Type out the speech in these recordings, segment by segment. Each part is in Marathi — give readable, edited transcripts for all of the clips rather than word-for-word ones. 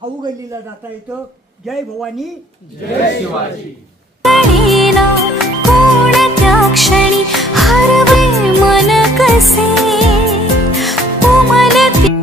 खाऊ गल्लीला जाता येतं। जय भवानी जय शिवाजी। कोणत्या क्षणी हरवे मन कसे उमलते।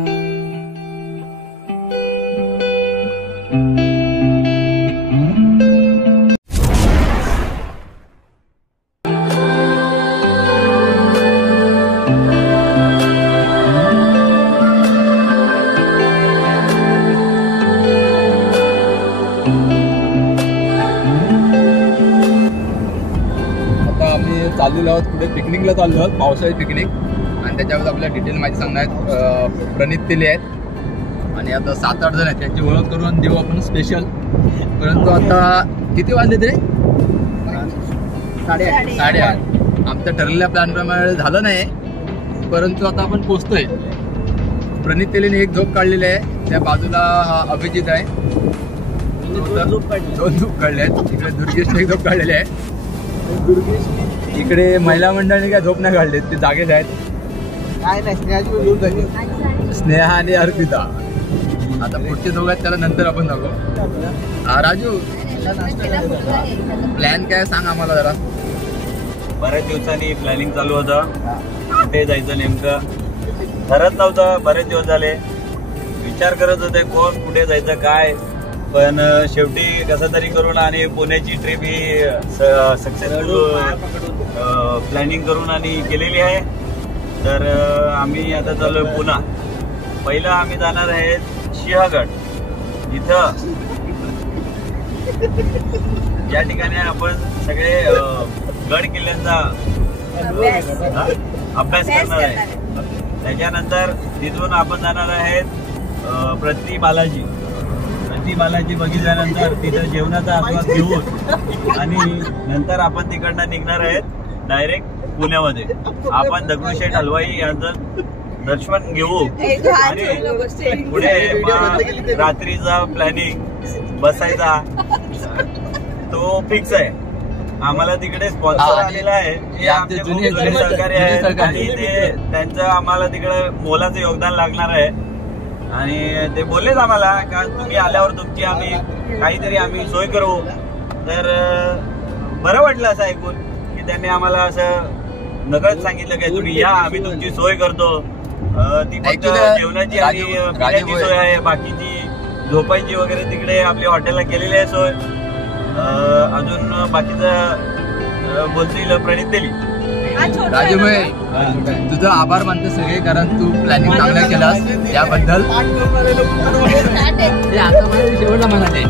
चाललेलो आहोत कुठे पिकनिकला चाललो आहोत, पावसाळी पिकनिक। आणि त्याच्यावर आपल्याला डिटेल माहिती सांगणार आहेत प्रणित तेली आहेत आणि आता 7-8 जण आहेत, त्यांची ओळख करून देऊ आपण स्पेशल। परंतु आता किती वाजले तरी 8:30 आमच्या ठरलेल्या प्लॅन प्रमाणे झालं नाही, परंतु आता आपण पोहोचतोय। प्रणित तेलीने एक झोप काढलेली आहे, त्या बाजूला हा अभिजित आहे, 2 झोप काढले आहेत। इकडे दुर्गेशने एक झोप काढलेली आहे, इकडे महिला मंडळाने काय झोप नाही काढले, ते जागेच आहेत। स्नेहा आणि अर्पिता आता पुढचे दोघं आहेत, त्याला नंतर आपण दाखवू। राजू, प्लॅन काय सांग आम्हाला जरा। बऱ्याच दिवसांनी प्लॅनिंग चालू होतं, कुठे जायचं नेमकं ठरत नव्हतं। बरेच दिवस झाले विचार करत होते कोण कुठे जायचं काय, पण शेवटी कसं तरी करून आणि पुण्याची ट्रिप ही सक्सेसफुल प्लॅनिंग करून आणि केलेली आहे। तर आम्ही आता चाललोय पुणा। पहिलं आम्ही जाणार आहे सिंहगड, इथं या ठिकाणी आपण सगळे गड किल्ल्यांचा अभ्यास करणार आहे। त्याच्यानंतर तिथून आपण जाणार आहेत प्रति बालाजी बघितल्यानंतर तिथं जेवणाचा आस्वाद घेऊन आणि नंतर आपण तिकडनं निघणार आहेत डायरेक्ट पुण्यामध्ये। आपण दगडूशेठ हलवाई यांचं दर्शन घेऊ आणि पुढे रात्रीचा प्लॅनिंग बसायचा तो फिक्स आहे। आम्हाला तिकडे स्पॉन्सर आलेला आहे, हे आमचे जुने सहकारी आहेत आणि ते त्यांचं आम्हाला तिकडे मोलाचं योगदान लागणार आहे। आणि ते बोललेच आम्हाला का तुम्ही आल्यावर तुमची आम्ही सोय करू। तर बरं वाटलं असं ऐकून की त्यांनी आम्हाला असं नकळत सांगितलं की तुम्ही या, आम्ही तुमची सोय करतो। ती फक्त जेवणाची आणि पिण्याची सोय आहे, बाकीची झोपायची वगैरे तिकडे आपल्या हॉटेलला केलेली आहे सोय। अजून बाकीचं बोलतील प्रणित तेली। राजू भाई, तुझं आभार मानतो सगळे, कारण तू प्लॅनिंग चांगलं केलास त्याबद्दल। शेवटला म्हणाले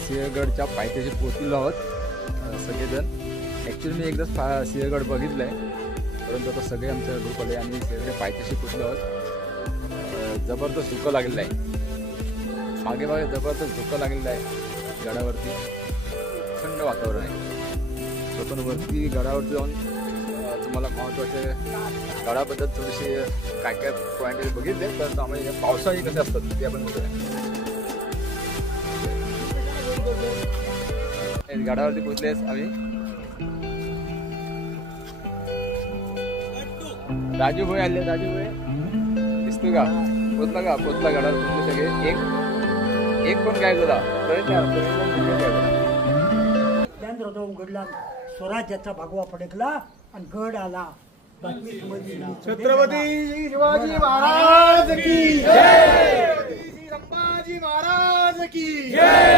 सिंहगडच्या पायथ्याशी पोहोचलेलो आहोत सगळेजण। ॲक्च्युली मी एकदा सिंहगड बघितलं आहे, परंतु आता सगळे आमच्या ग्रुप आले आणि सगळे पायथ्याशी पोहोचलो आहोत। जबरदस्त धुकं लागलेलं आहे, मागे जबरदस्त धुकं लागलेलं आहे गडावरती, थंड वातावरण आहे। तो पण वरती गडावरती जाऊन तुम्हाला महत्त्वाचे गडाबद्दल थोडेसे काय काय पॉईंट बघितले, परंतु आम्हाला पावसाळी कसे असतात ते आपण बघूया। गडावरती पोहोचलेस आम्ही। राजू भाई आले, राजू भाई पोचतो का पोचला गडावर पोचले सगळे. एक पण काय झाला केंद्र होता उघडला, स्वराज्याचा भगवा फडकला आणि गड आला. बातमी समजली. छत्रपती शिवाजी महाराज की जय. संभाजी महाराज की जय.